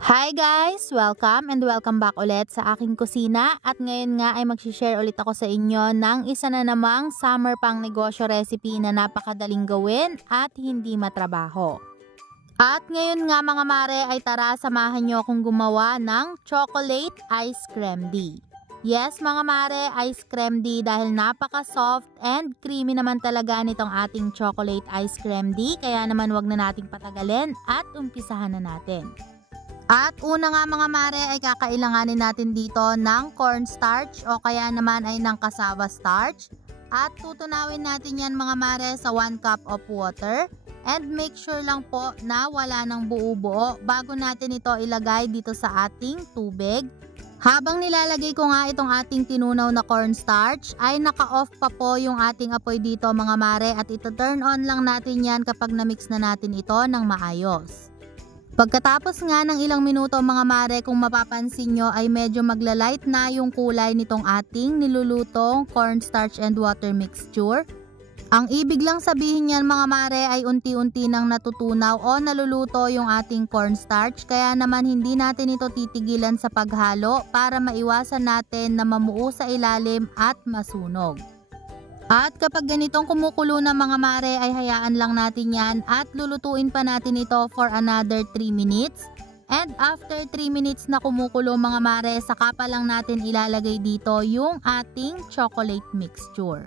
Hi guys! Welcome and welcome back ulit sa aking kusina at ngayon nga ay mag-share ulit ako sa inyo ng isa na namang summer pang negosyo recipe na napakadaling gawin at hindi matrabaho. At ngayon nga mga mare ay tara samahan nyo akong gumawa ng chocolate ice cremdy. Yes mga mare, ice cremdy dahil napaka-soft and creamy naman talaga nitong ating chocolate ice cremdy kaya naman wag na nating patagalin at umpisahan na natin. At una nga mga mare ay kakailanganin natin dito ng cornstarch o kaya naman ay ng cassava starch. At tutunawin natin yan mga mare sa 1 cup of water. And make sure lang po na wala ng buo-buo bago natin ito ilagay dito sa ating tubig. Habang nilalagay ko nga itong ating tinunaw na cornstarch ay naka-off pa po yung ating apoy dito mga mare at ito-turn on lang natin yan kapag na-mix na natin ito ng maayos. Pagkatapos nga ng ilang minuto mga mare, kung mapapansin nyo ay medyo maglalight na yung kulay nitong ating nilulutong cornstarch and water mixture. Ang ibig lang sabihin yan mga mare ay unti-unti nang natutunaw o naluluto yung ating cornstarch kaya naman hindi natin ito titigilan sa paghalo para maiwasan natin na mamuo sa ilalim at masunog. At kapag ganitong kumukulo na mga mare ay hayaan lang natin yan at lulutuin pa natin ito for another 3 minutes. And after 3 minutes na kumukulo mga mare, saka pa lang natin ilalagay dito yung ating chocolate mixture.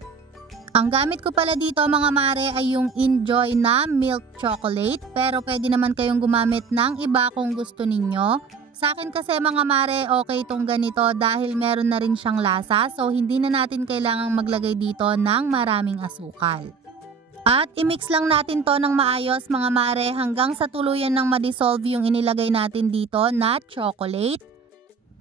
Ang gamit ko pala dito mga mare ay yung Enjoy na milk chocolate pero pwede naman kayong gumamit ng iba kung gusto ninyo. Sa akin kasi mga mare, okay itong ganito dahil meron na rin siyang lasa so hindi na natin kailangang maglagay dito ng maraming asukal. At i-mix lang natin to ng maayos mga mare hanggang sa tuluyan ng ma-dissolve yung inilagay natin dito na chocolate.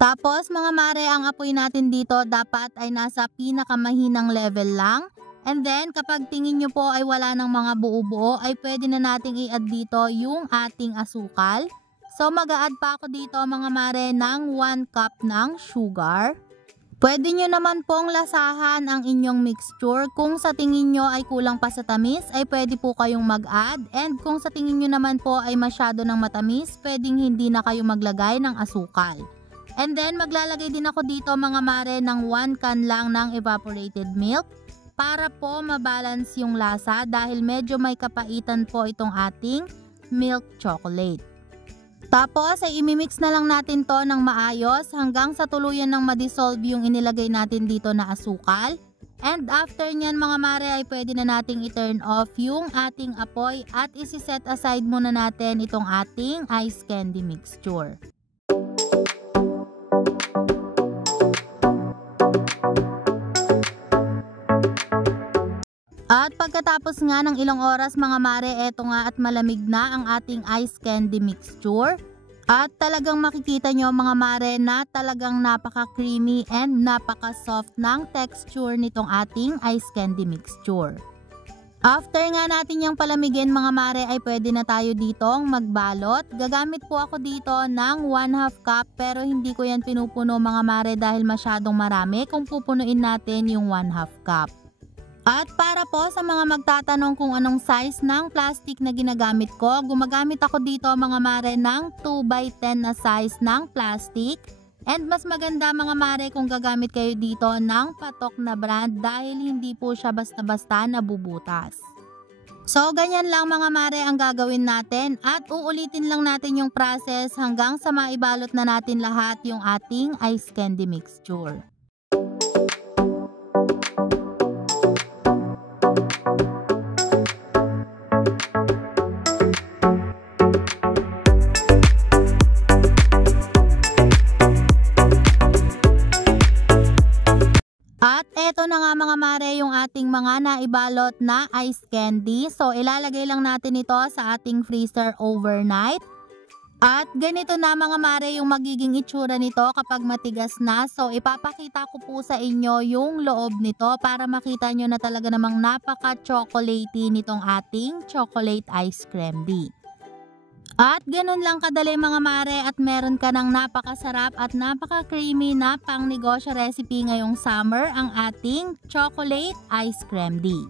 Tapos mga mare, ang apoy natin dito dapat ay nasa pinakamahinang level lang. And then kapag tingin nyo po ay wala ng mga buo-buo ay pwede na nating i-add dito yung ating asukal. So mag-a-add pa ako dito mga mare ng 1 cup ng sugar. Pwede nyo naman pong lasahan ang inyong mixture. Kung sa tingin nyo ay kulang pa sa tamis ay pwede po kayong mag-add. And kung sa tingin nyo naman po ay masyado ng matamis, pwedeng hindi na kayo maglagay ng asukal. And then maglalagay din ako dito mga mare ng 1 can lang ng evaporated milk. Para po mabalance yung lasa dahil medyo may kapaitan po itong ating milk chocolate. Tapos ay imimix na lang natin to ng maayos hanggang sa tuluyan ng ma-dissolve yung inilagay natin dito na asukal. And after nyan mga mare ay pwede na nating i-turn off yung ating apoy at isi-set aside muna natin itong ating ice candy mixture. At pagkatapos nga ng ilang oras mga mare, eto nga at malamig na ang ating ice candy mixture. At talagang makikita nyo mga mare na talagang napaka-creamy and napaka-soft ng texture nitong ating ice candy mixture. After nga natin yung palamigin mga mare ay pwede na tayo ditong magbalot. Gagamit po ako dito ng 1/2 cup pero hindi ko yan pinupuno mga mare dahil masyadong marami kung pupunuin natin yung 1/2 cup. At para po sa mga magtatanong kung anong size ng plastic na ginagamit ko, gumagamit ako dito mga mare ng 2x10 na size ng plastic. And mas maganda mga mare kung gagamit kayo dito ng patok na brand dahil hindi po siya basta-basta nabubutas. So ganyan lang mga mare ang gagawin natin at uulitin lang natin yung process hanggang sa maibalot na natin lahat yung ating ice candy mixture. At eto na nga mga mare yung ating mga naibalot na ice candy. So ilalagay lang natin ito sa ating freezer overnight. At ganito na mga mare yung magiging itsura nito kapag matigas na. So ipapakita ko po sa inyo yung loob nito para makita nyo na talaga namang napaka-chocolatey nitong ating chocolate ice candy. At ganun lang kadali mga mare at meron ka ng napakasarap at napaka-creamy na pang negosyo recipe ngayong summer ang ating chocolate ice candy.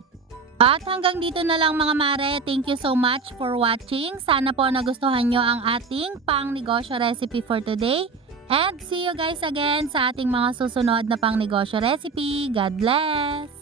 At hanggang dito na lang mga mare. Thank you so much for watching. Sana po nagustuhan nyo ang ating pangnegosyo recipe for today. And see you guys again sa ating mga susunod na pangnegosyo recipe. God bless!